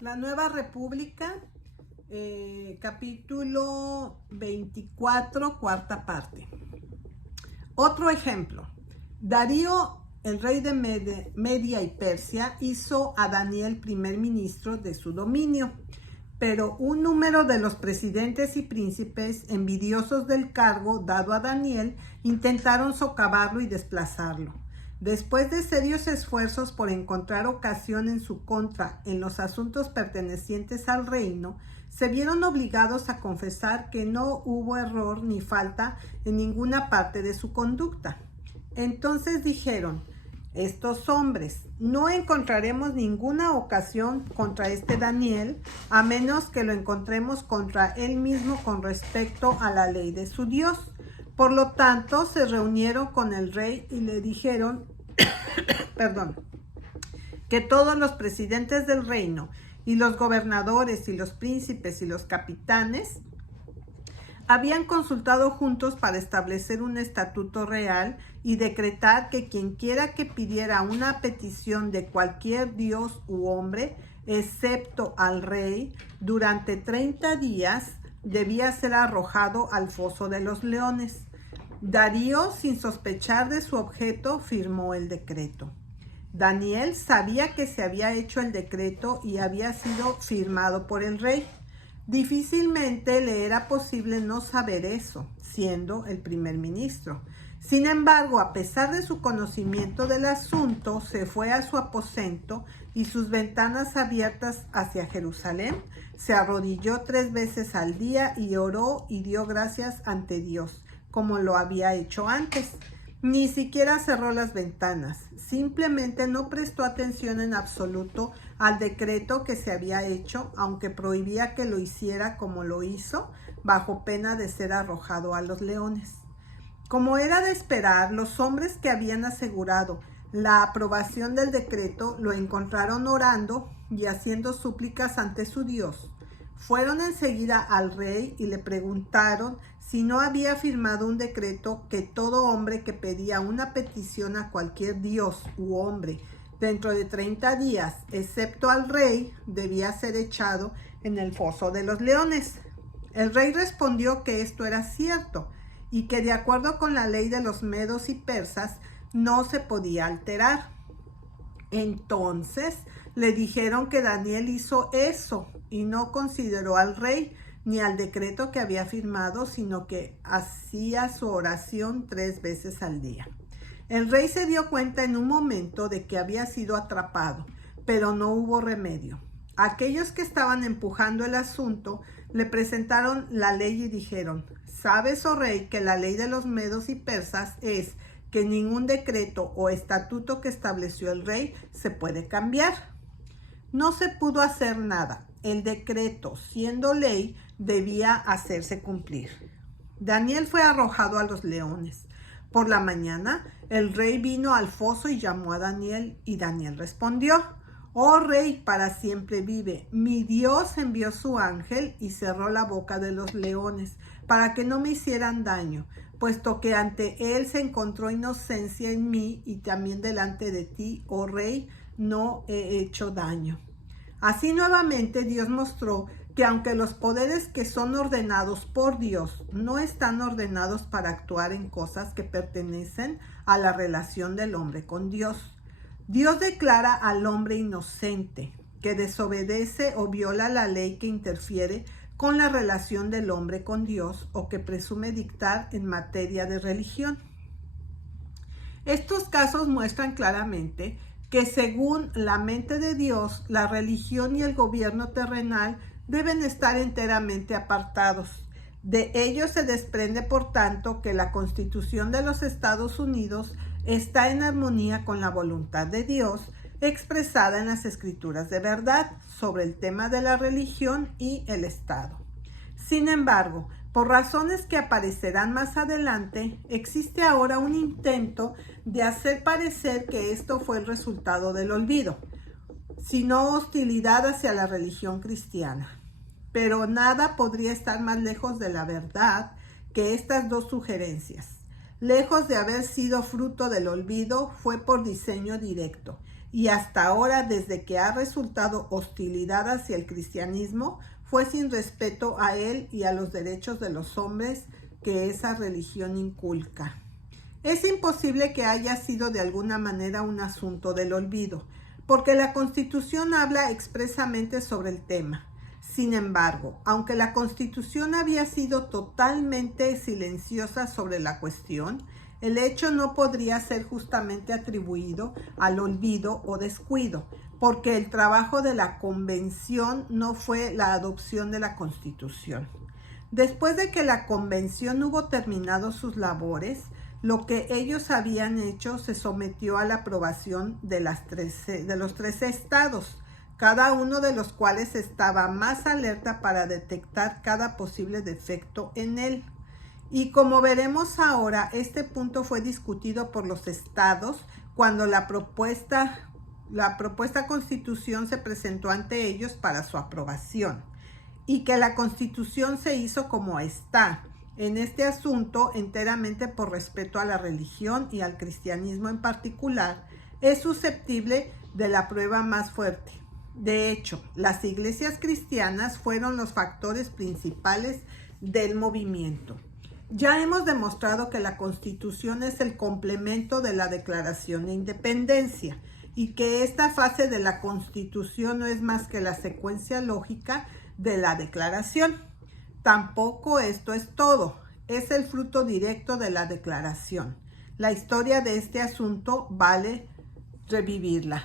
La Nueva República, capítulo 24, cuarta parte. Otro ejemplo. Darío, el rey de Media y Persia, hizo a Daniel primer ministro de su dominio, pero un número de los presidentes y príncipes, envidiosos del cargo dado a Daniel, intentaron socavarlo y desplazarlo. Después de serios esfuerzos por encontrar ocasión en su contra en los asuntos pertenecientes al reino, se vieron obligados a confesar que no hubo error ni falta en ninguna parte de su conducta. Entonces dijeron: estos hombres, no encontraremos ninguna ocasión contra este Daniel, a menos que lo encontremos contra él mismo con respecto a la ley de su Dios. Por lo tanto, se reunieron con el rey y le dijeron que todos los presidentes del reino y los gobernadores y los príncipes y los capitanes habían consultado juntos para establecer un estatuto real y decretar que quienquiera que pidiera una petición de cualquier dios u hombre, excepto al rey, durante 30 días debía ser arrojado al foso de los leones. Darío, sin sospechar de su objeto, firmó el decreto. Daniel sabía que se había hecho el decreto y había sido firmado por el rey. Difícilmente le era posible no saber eso, siendo el primer ministro. Sin embargo, a pesar de su conocimiento del asunto, se fue a su aposento y sus ventanas abiertas hacia Jerusalén, se arrodilló 3 veces al día y oró y dio gracias ante Dios, como lo había hecho antes. Ni siquiera cerró las ventanas, simplemente no prestó atención en absoluto al decreto que se había hecho, aunque prohibía que lo hiciera como lo hizo, bajo pena de ser arrojado a los leones. Como era de esperar, los hombres que habían asegurado la aprobación del decreto lo encontraron orando y haciendo súplicas ante su Dios. Fueron enseguida al rey y le preguntaron si no había firmado un decreto que todo hombre que pedía una petición a cualquier dios u hombre dentro de 30 días, excepto al rey, debía ser echado en el foso de los leones. El rey respondió que esto era cierto y que de acuerdo con la ley de los medos y persas no se podía alterar. Entonces le dijeron que Daniel hizo eso y no consideró al rey ni al decreto que había firmado, sino que hacía su oración 3 veces al día. El rey se dio cuenta en un momento de que había sido atrapado, pero no hubo remedio. Aquellos que estaban empujando el asunto le presentaron la ley y dijeron: ¿sabes, oh rey, que la ley de los medos y persas es que ningún decreto o estatuto que estableció el rey se puede cambiar? No se pudo hacer nada. El decreto, siendo ley, debía hacerse cumplir. Daniel fue arrojado a los leones. Por la mañana, el rey vino al foso y llamó a Daniel, y Daniel respondió: «Oh rey, para siempre vive. Mi Dios envió su ángel y cerró la boca de los leones para que no me hicieran daño, puesto que ante él se encontró inocencia en mí y también delante de ti, oh rey, no he hecho daño». Así nuevamente Dios mostró que aunque los poderes que son ordenados por Dios no están ordenados para actuar en cosas que pertenecen a la relación del hombre con Dios, Dios declara al hombre inocente que desobedece o viola la ley que interfiere con la relación del hombre con Dios o que presume dictar en materia de religión. Estos casos muestran claramente que según la mente de Dios, la religión y el gobierno terrenal deben estar enteramente apartados. De ello se desprende, por tanto, que la Constitución de los Estados Unidos está en armonía con la voluntad de Dios, expresada en las Escrituras de verdad sobre el tema de la religión y el Estado. Sin embargo, por razones que aparecerán más adelante, existe ahora un intento de hacer parecer que esto fue el resultado del olvido, sino hostilidad hacia la religión cristiana. Pero nada podría estar más lejos de la verdad que estas dos sugerencias. Lejos de haber sido fruto del olvido, fue por diseño directo. y hasta ahora, desde que ha resultado hostilidad hacia el cristianismo, fue sin respeto a él y a los derechos de los hombres que esa religión inculca. Es imposible que haya sido de alguna manera un asunto del olvido, porque la Constitución habla expresamente sobre el tema. Sin embargo, aunque la Constitución había sido totalmente silenciosa sobre la cuestión, el hecho no podría ser justamente atribuido al olvido o descuido, porque el trabajo de la Convención no fue la adopción de la Constitución. Después de que la Convención hubo terminado sus labores, lo que ellos habían hecho se sometió a la aprobación de los 13 estados, cada uno de los cuales estaba más alerta para detectar cada posible defecto en él. Y como veremos ahora, este punto fue discutido por los estados cuando la propuesta Constitución se presentó ante ellos para su aprobación, y que la Constitución se hizo como está en este asunto enteramente por respeto a la religión y al cristianismo en particular, es susceptible de la prueba más fuerte. De hecho, las iglesias cristianas fueron los factores principales del movimiento. Ya hemos demostrado que la Constitución es el complemento de la Declaración de Independencia y que esta fase de la Constitución no es más que la secuencia lógica de la Declaración. Tampoco esto es todo, es el fruto directo de la Declaración. La historia de este asunto vale revivirla.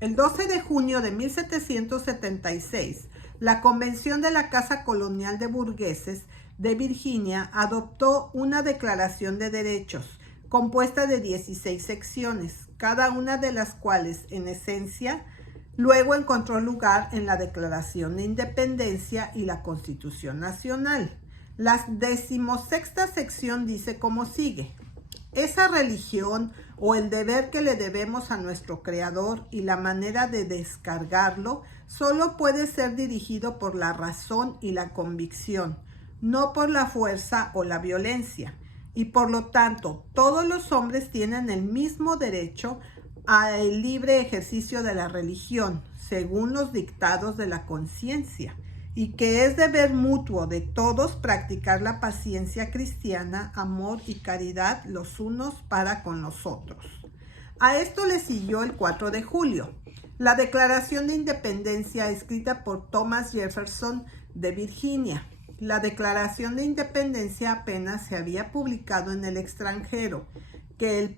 El 12 de junio de 1776, la Convención de la Casa Colonial de Burgueses de Virginia adoptó una Declaración de Derechos compuesta de 16 secciones, cada una de las cuales, en esencia, luego encontró lugar en la Declaración de Independencia y la Constitución Nacional. La 16ª sección dice como sigue: esa religión o el deber que le debemos a nuestro Creador y la manera de descargarlo solo puede ser dirigido por la razón y la convicción, no por la fuerza o la violencia, y por lo tanto todos los hombres tienen el mismo derecho al libre ejercicio de la religión, según los dictados de la conciencia, y que es deber mutuo de todos practicar la paciencia cristiana, amor y caridad los unos para con los otros. A esto le siguió el 4 de julio, la Declaración de Independencia escrita por Thomas Jefferson de Virginia. La Declaración de Independencia apenas se había publicado en el extranjero, que el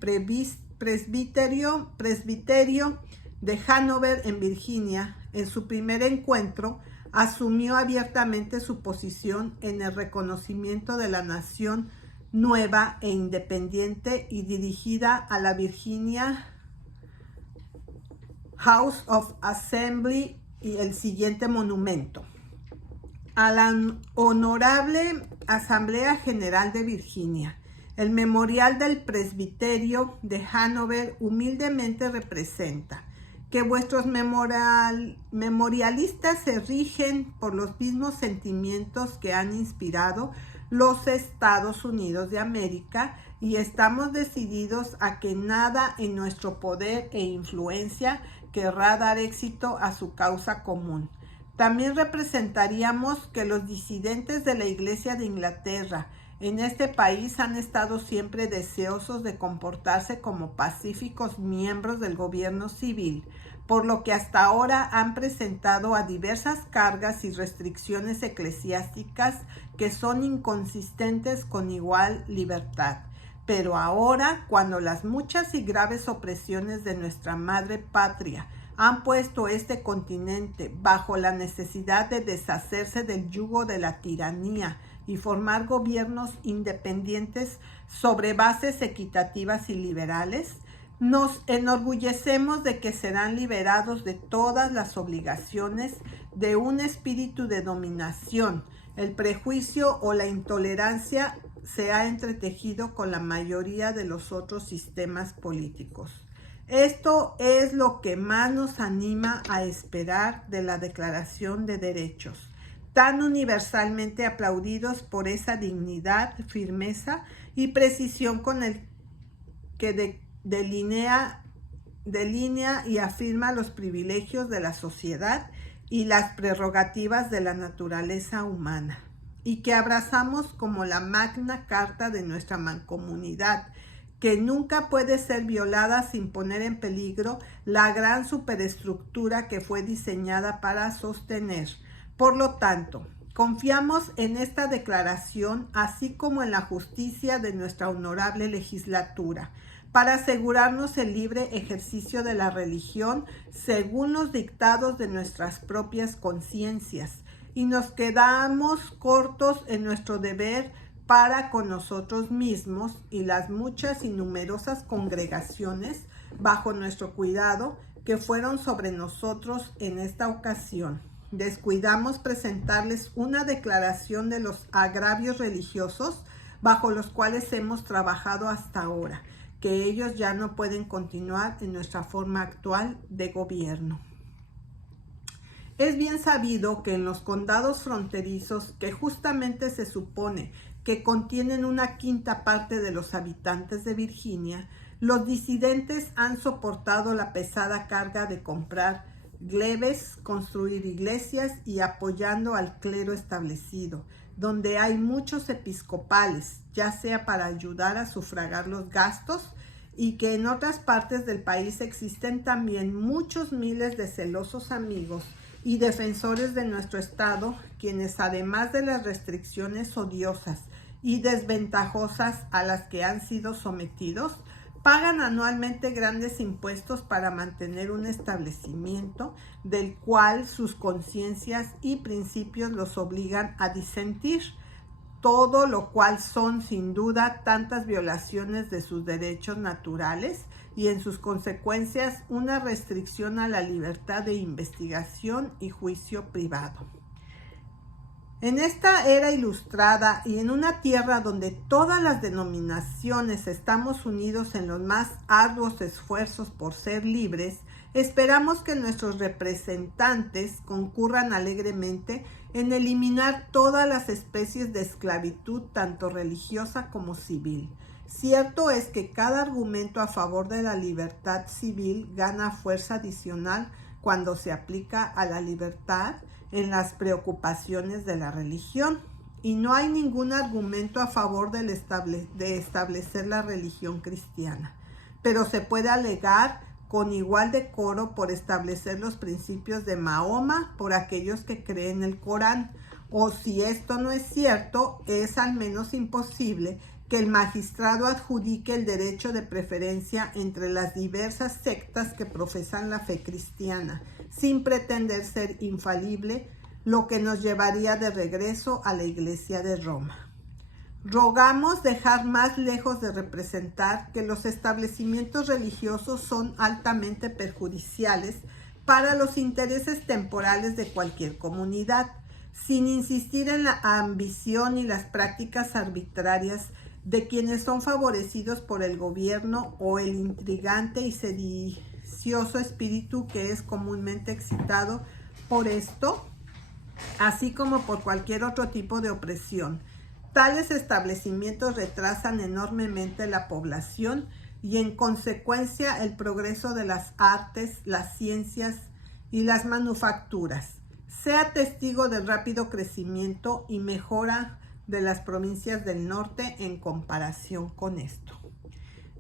presbiterio de Hanover en Virginia, en su primer encuentro, asumió abiertamente su posición en el reconocimiento de la nación nueva e independiente y dirigida a la Virginia House of Assembly y el siguiente monumento: a la Honorable Asamblea General de Virginia. El memorial del presbiterio de Hanover humildemente representa que vuestros memorialistas se rigen por los mismos sentimientos que han inspirado los Estados Unidos de América, y estamos decididos a que nada en nuestro poder e influencia querrá dar éxito a su causa común. También representaríamos que los disidentes de la Iglesia de Inglaterra en este país han estado siempre deseosos de comportarse como pacíficos miembros del gobierno civil, por lo que hasta ahora han presentado a diversas cargas y restricciones eclesiásticas que son inconsistentes con igual libertad. Pero ahora, cuando las muchas y graves opresiones de nuestra madre patria han puesto este continente bajo la necesidad de deshacerse del yugo de la tiranía y formar gobiernos independientes sobre bases equitativas y liberales, nos enorgullecemos de que serán liberados de todas las obligaciones de un espíritu de dominación. El prejuicio o la intolerancia se ha entretejido con la mayoría de los otros sistemas políticos. Esto es lo que más nos anima a esperar de la Declaración de Derechos, tan universalmente aplaudidos por esa dignidad, firmeza y precisión con el que delinea delinea y afirma los privilegios de la sociedad y las prerrogativas de la naturaleza humana, y que abrazamos como la magna carta de nuestra mancomunidad, que nunca puede ser violada sin poner en peligro la gran superestructura que fue diseñada para sostener. Por lo tanto, confiamos en esta declaración, así como en la justicia de nuestra honorable legislatura, para asegurarnos el libre ejercicio de la religión según los dictados de nuestras propias conciencias, y nos quedamos cortos en nuestro deber para con nosotros mismos y las muchas y numerosas congregaciones bajo nuestro cuidado que fueron sobre nosotros en esta ocasión. Descuidamos presentarles una declaración de los agravios religiosos bajo los cuales hemos trabajado hasta ahora, que ellos ya no pueden continuar en nuestra forma actual de gobierno. Es bien sabido que en los condados fronterizos, que justamente se supone que contienen una quinta parte de los habitantes de Virginia, los disidentes han soportado la pesada carga de comprar glebes, construir iglesias y apoyando al clero establecido, donde hay muchos episcopales, ya sea para ayudar a sufragar los gastos, y que en otras partes del país existen también muchos miles de celosos amigos y defensores de nuestro Estado, quienes además de las restricciones odiosas y desventajosas a las que han sido sometidos, pagan anualmente grandes impuestos para mantener un establecimiento del cual sus conciencias y principios los obligan a disentir, todo lo cual son sin duda tantas violaciones de sus derechos naturales y en sus consecuencias una restricción a la libertad de investigación y juicio privado. En esta era ilustrada y en una tierra donde todas las denominaciones estamos unidos en los más arduos esfuerzos por ser libres, esperamos que nuestros representantes concurran alegremente en eliminar todas las especies de esclavitud, tanto religiosa como civil. Cierto es que cada argumento a favor de la libertad civil gana fuerza adicional cuando se aplica a la libertad en las preocupaciones de la religión, y no hay ningún argumento a favor de establecer la religión cristiana, pero se puede alegar con igual decoro por establecer los principios de Mahoma por aquellos que creen el Corán, o si esto no es cierto, es al menos imposible que el magistrado adjudique el derecho de preferencia entre las diversas sectas que profesan la fe cristiana, sin pretender ser infalible, lo que nos llevaría de regreso a la Iglesia de Roma. Rogamos dejar más lejos de representar que los establecimientos religiosos son altamente perjudiciales para los intereses temporales de cualquier comunidad, sin insistir en la ambición y las prácticas arbitrarias de quienes son favorecidos por el gobierno o el intrigante y sedicioso espíritu que es comúnmente excitado por esto, así como por cualquier otro tipo de opresión. Tales establecimientos retrasan enormemente la población y en consecuencia el progreso de las artes, las ciencias y las manufacturas. Sea testigo del rápido crecimiento y mejora de las provincias del norte en comparación con esto.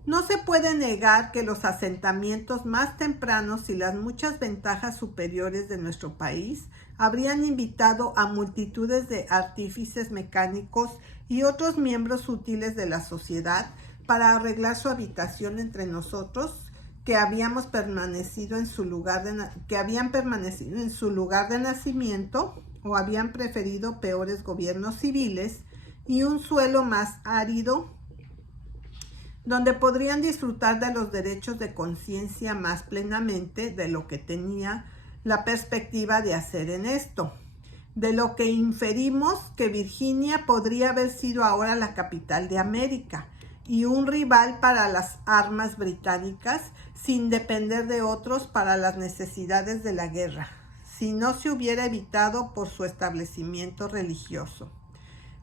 No se puede negar que los asentamientos más tempranos y las muchas ventajas superiores de nuestro país habrían invitado a multitudes de artífices mecánicos y otros miembros útiles de la sociedad para arreglar su habitación entre nosotros, que habían permanecido en su lugar de nacimiento o habían preferido peores gobiernos civiles y un suelo más árido, donde podrían disfrutar de los derechos de conciencia más plenamente de lo que tenía la perspectiva de hacer en esto, de lo que inferimos que Virginia podría haber sido ahora la capital de América y un rival para las armas británicas sin depender de otros para las necesidades de la guerra, si no se hubiera evitado por su establecimiento religioso.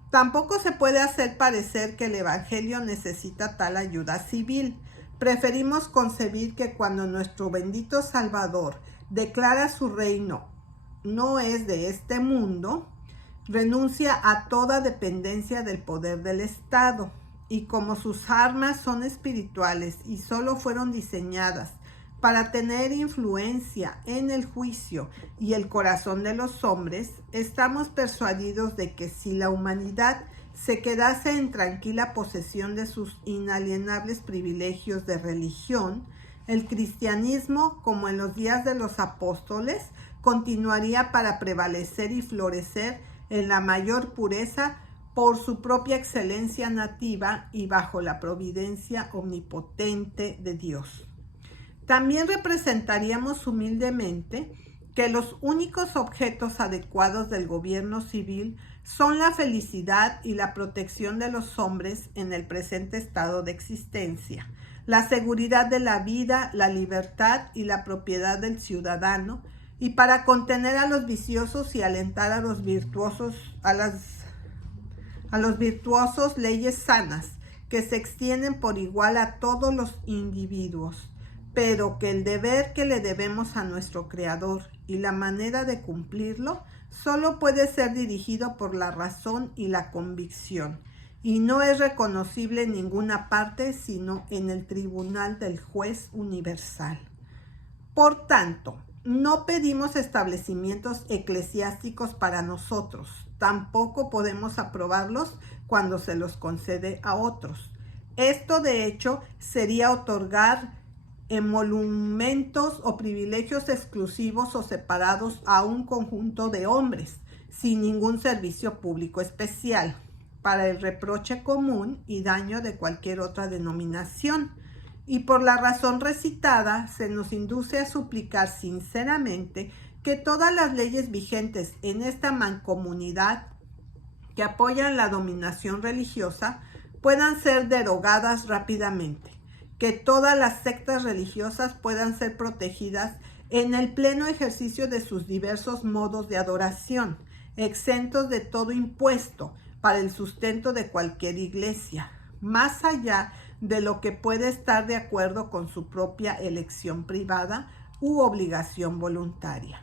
Tampoco se puede hacer parecer que el Evangelio necesita tal ayuda civil, Preferimos concebir que cuando nuestro bendito Salvador declara su reino no es de este mundo, renuncia a toda dependencia del poder del Estado, y como sus armas son espirituales y solo fueron diseñadas para tener influencia en el juicio y el corazón de los hombres, estamos persuadidos de que si la humanidad se quedase en tranquila posesión de sus inalienables privilegios de religión, el cristianismo, como en los días de los apóstoles, continuaría para prevalecer y florecer en la mayor pureza por su propia excelencia nativa y bajo la providencia omnipotente de Dios. También representaríamos humildemente que los únicos objetos adecuados del gobierno civil son la felicidad y la protección de los hombres en el presente estado de existencia, la seguridad de la vida, la libertad y la propiedad del ciudadano, y para contener a los viciosos y alentar a los virtuosos, leyes sanas que se extienden por igual a todos los individuos, pero que el deber que le debemos a nuestro Creador y la manera de cumplirlo solo puede ser dirigido por la razón y la convicción, y no es reconocible en ninguna parte sino en el tribunal del juez universal. Por tanto, no pedimos establecimientos eclesiásticos para nosotros, tampoco podemos aprobarlos cuando se los concede a otros. Esto, de hecho, sería otorgar emolumentos o privilegios exclusivos o separados a un conjunto de hombres, sin ningún servicio público especial, para el reproche común y daño de cualquier otra denominación. Y por la razón recitada, se nos induce a suplicar sinceramente que todas las leyes vigentes en esta mancomunidad que apoyan la dominación religiosa puedan ser derogadas rápidamente, que todas las sectas religiosas puedan ser protegidas en el pleno ejercicio de sus diversos modos de adoración, exentos de todo impuesto para el sustento de cualquier iglesia, más allá de lo que puede estar de acuerdo con su propia elección privada u obligación voluntaria.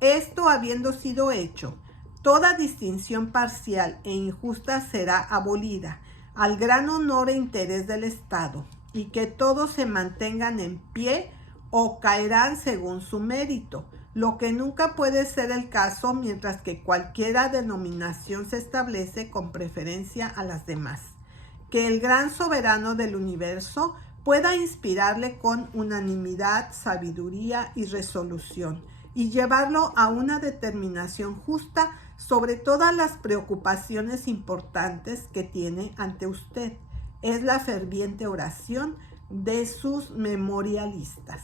Esto habiendo sido hecho, toda distinción parcial e injusta será abolida, al gran honor e interés del Estado, y que todos se mantengan en pie o caerán según su mérito, lo que nunca puede ser el caso mientras que cualquiera denominación se establece con preferencia a las demás. Que el gran soberano del universo pueda inspirarle con unanimidad, sabiduría y resolución, y llevarlo a una determinación justa sobre todas las preocupaciones importantes que tiene ante usted. Es la ferviente oración de sus memorialistas.